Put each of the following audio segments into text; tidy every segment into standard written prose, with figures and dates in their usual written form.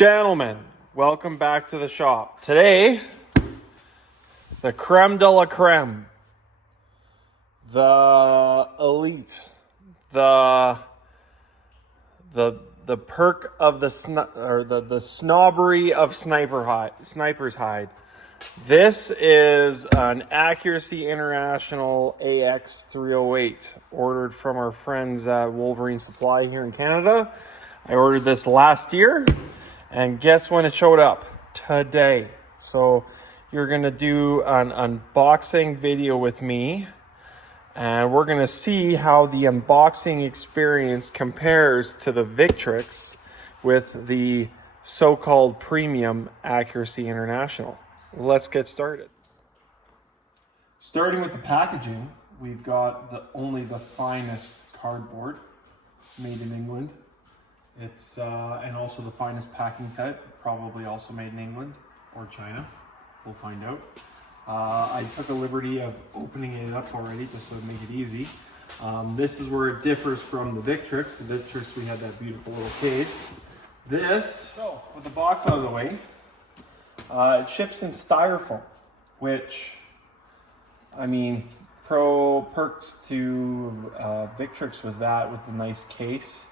Gentlemen, welcome back to the shop. Today, the creme de la creme, the elite, the perk of the snobbery of sniper's hide. This is an Accuracy International AX308, ordered from our friends at Wolverine Supply here in Canada. I ordered this last year, and guess when it showed up? Today. So you're gonna do an unboxing video with me, and we're gonna see how the unboxing experience compares to the Victrix with the so-called premium Accuracy International. Let's get started. Starting with the packaging, we've got only the finest cardboard made in England. It's and also the finest packing type, probably also made in England or China. We'll find out. I took a liberty of opening it up already just to make it easy. This is where it differs from the Victrix. The Victrix, we had that beautiful little case. So with the box out of the way, it ships in styrofoam, which, I mean, perks to Victrix with that, with the nice case.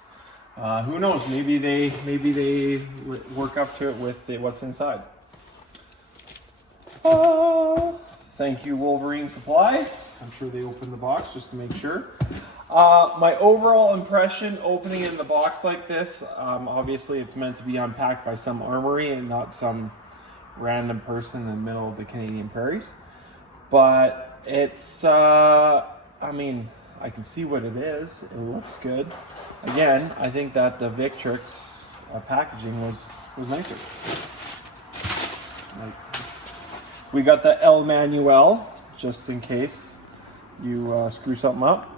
Who knows? Maybe they work up to it with what's inside. Thank you, Wolverine Supplies. I'm sure they opened the box just to make sure. My overall impression opening it in the box like this, obviously it's meant to be unpacked by some armory and not some random person in the middle of the Canadian prairies. But it's, I mean, I can see what it is. It looks good. Again, I think that the Victrix packaging was nicer. Like, we got the El Manuel, just in case you screw something up.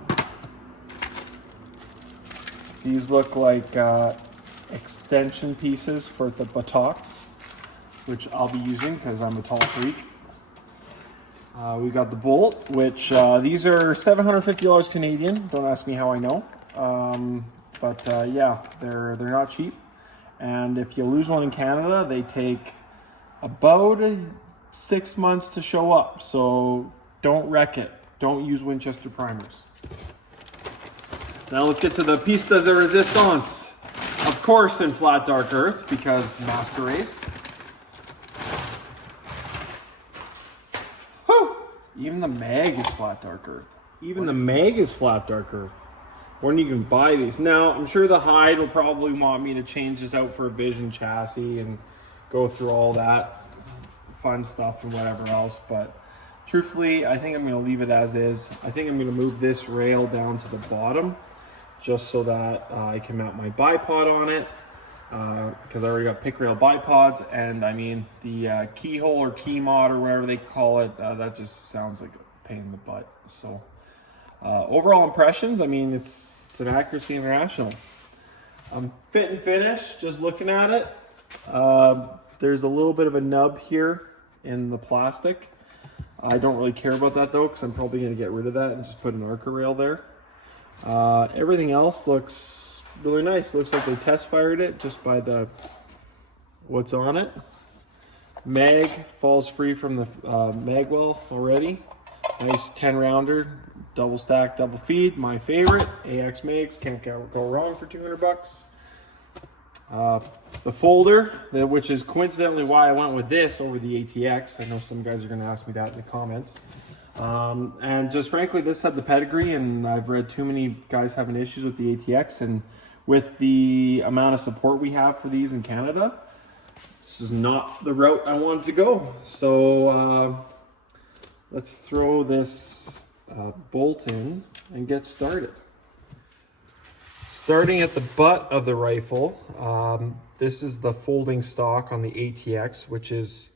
These look like extension pieces for the buttocks, which I'll be using because I'm a tall freak. We got the bolt, which these are $750 Canadian. Don't ask me how I know. But yeah, they're not cheap. And if you lose one in Canada, they take about 6 months to show up. So don't wreck it. Don't use Winchester primers. Now let's get to the pistas de resistance. Of course, in flat dark earth, because master race. Whew. Even the mag is flat dark earth. Even the mag is flat dark earth. When you can buy these. Now, I'm sure the hide will probably want me to change this out for a Vision chassis and go through all that fun stuff and whatever else. But truthfully, I think I'm going to leave it as is. I think I'm going to move this rail down to the bottom just so that I can mount my bipod on it. Because I already got pick rail bipods. And I mean, the keyhole or key mod or whatever they call it, that just sounds like a pain in the butt. So overall impressions, I mean, it's an Accuracy International. Fit and finish, just looking at it. There's a little bit of a nub here in the plastic. I don't really care about that though, because I'm probably going to get rid of that and just put an Arca rail there. Everything else looks really nice. Looks like they test fired it just by what's on it. Mag falls free from the mag well already. Nice 10 rounder, double stack, double feed, my favorite. AX mags, can't go wrong for 200 bucks. The folder, which is coincidentally why I went with this over the ATX. I know some guys are going to ask me that in the comments. And just frankly, this had the pedigree, and I've read too many guys having issues with the ATX. And with the amount of support we have for these in Canada, this is not the route I wanted to go. So let's throw this bolt in and get started. Starting at the butt of the rifle, this is the folding stock on the ATX, versus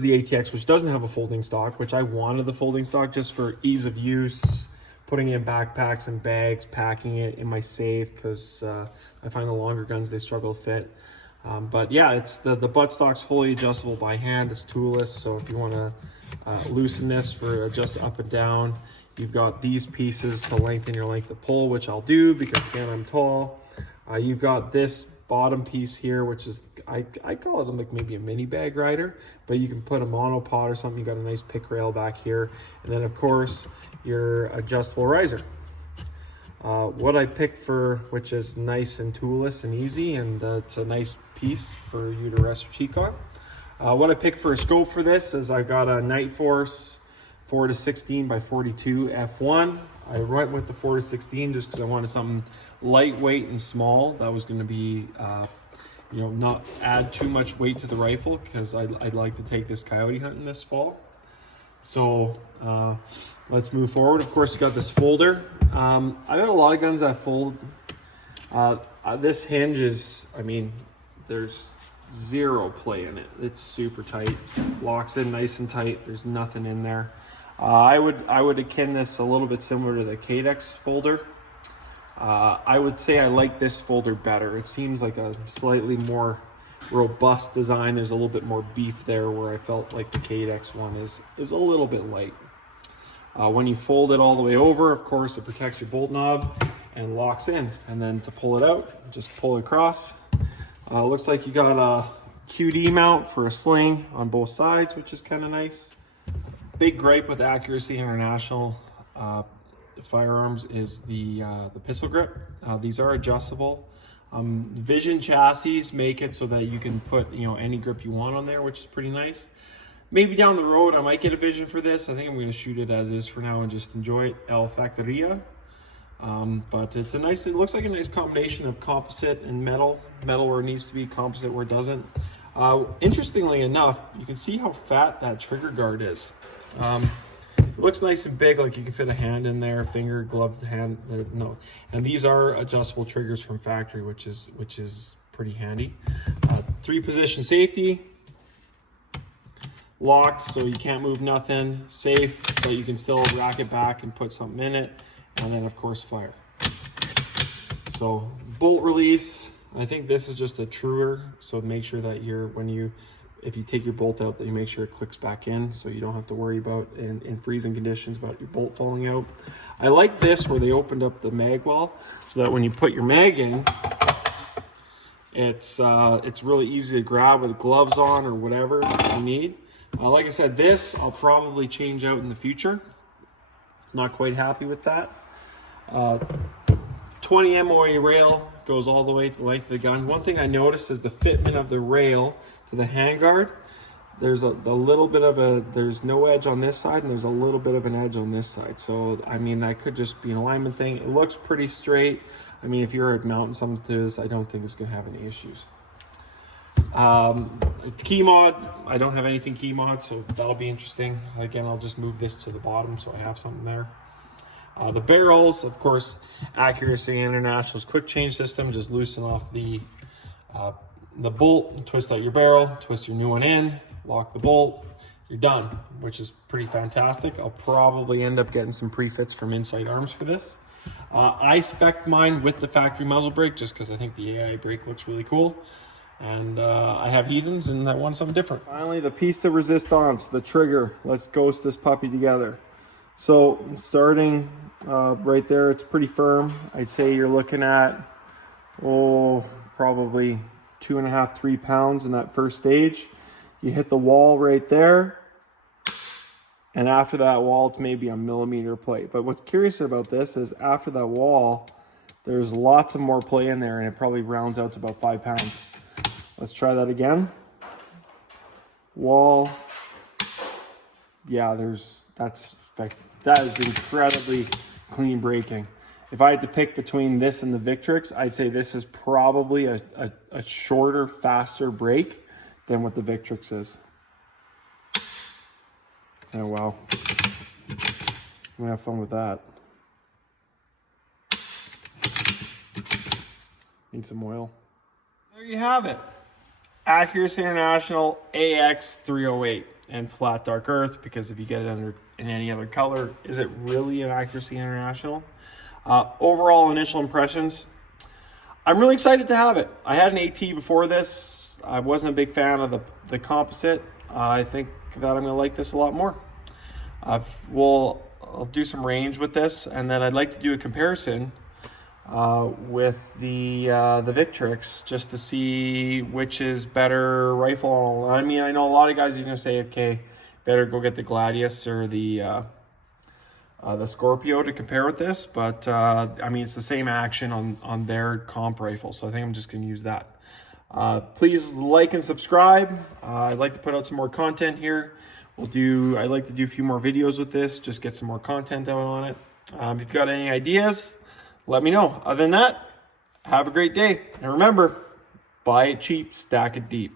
the ATX, which doesn't have a folding stock, which I wanted the folding stock just for ease of use, putting it in backpacks and bags, packing it in my safe, because I find the longer guns, they struggle to fit. But yeah, it's the buttstock's fully adjustable by hand. It's toolless, so if you want to loosen this for adjust up and down, you've got these pieces to lengthen your length of pull, which I'll do because again I'm tall. You've got this bottom piece here, which is, I call it like maybe a mini bag rider, but you can put a monopod or something. You got a nice pick rail back here. And then of course your adjustable riser. What I picked for, which is nice and toolless and easy, and it's a nice piece for you to rest your cheek on. What I picked for a scope for this is I got a Night Force 4-16 by 42 f1. I went with the 4-16 just because I wanted something lightweight and small that was going to be, you know, not add too much weight to the rifle, because I'd like to take this coyote hunting this fall. So let's move forward. Of course, you got this folder. I got a lot of guns that fold. This hinge is, I mean, there's zero play in it. It's super tight, locks in nice and tight. There's nothing in there. I would akin this a little bit similar to the Cadex folder. I would say I like this folder better. It seems like a slightly more robust design. There's a little bit more beef there, where I felt like the Cadex one is a little bit light. When you fold it all the way over, of course, it protects your bolt knob and locks in. And then to pull it out, just pull it across. Looks like you got a QD mount for a sling on both sides, which is kind of nice. Big gripe with Accuracy International firearms is the pistol grip. These are adjustable. Vision chassis make it so that you can put, you know, any grip you want on there, which is pretty nice. Maybe down the road I might get a Vision for this. I think I'm going to shoot it as is for now and just enjoy it. El Factoria. But it's a nice, it looks like a nice combination of composite and metal where it needs to be, composite where it doesn't. Interestingly enough, you can see how fat that trigger guard is. It looks nice and big, like you can fit a hand in there, finger, glove, hand. No, and these are adjustable triggers from factory, which is pretty handy. 3-position safety, locked so you can't move nothing, safe but you can still rack it back and put something in it, and then of course fire. So bolt release, I think this is just a truer, so make sure that if you take your bolt out, that you make sure it clicks back in, so you don't have to worry about in freezing conditions about your bolt falling out. I like this where they opened up the mag well, so that when you put your mag in, it's really easy to grab with gloves on or whatever you need. Like I said, this I'll probably change out in the future. Not quite happy with that. 20 MOA rail goes all the way to the length of the gun. One thing I noticed is the fitment of the rail to the handguard. There's a little bit of there's no edge on this side, and there's a little bit of an edge on this side. So, I mean, that could just be an alignment thing. It looks pretty straight. I mean, if you're mounting something to this, I don't think it's going to have any issues. Key mod, I don't have anything key mod, so that'll be interesting. Again, I'll just move this to the bottom so I have something there. The barrels, of course, Accuracy International's quick change system. Just loosen off the bolt, twist out your barrel, twist your new one in, lock the bolt, you're done, which is pretty fantastic. I'll probably end up getting some pre-fits from Insight Arms for this. I spec'd mine with the factory muzzle brake just because I think the AI brake looks really cool. And I have heathens and I want something different. Finally, the piece de resistance, the trigger. Let's ghost this puppy together. So starting right there, it's pretty firm. I'd say you're looking at, probably 2.5 to 3 pounds in that first stage. You hit the wall right there, and after that wall, it's maybe a millimeter play. But what's curious about this is after that wall, there's lots of more play in there, and it probably rounds out to about 5 pounds. Let's try that again. Wall. Yeah, that is incredibly clean braking. If I had to pick between this and the Victrix, I'd say this is probably a shorter, faster brake than what the Victrix is. Oh, wow. I'm gonna have fun with that. Need some oil. There you have it. Accuracy International AX308 and flat dark earth, because if you get it in any other color, is it really an Accuracy International? Overall initial impressions, I'm really excited to have it. I had an AT before this. I wasn't a big fan of the composite. I think that I'm gonna like this a lot more. I'll do some range with this, and then I'd like to do a comparison with the Victrix, just to see which is better rifle. I mean, I know a lot of guys are gonna say, okay, better go get the Gladius or the Scorpio to compare with this, but I mean, it's the same action on their comp rifle, so I think I'm just gonna use that. Please like and subscribe. I'd like to put out some more content here. I'd like to do a few more videos with this, just get some more content out on it. If you've got any ideas, let me know. Other than that, have a great day. And remember, buy it cheap, stack it deep.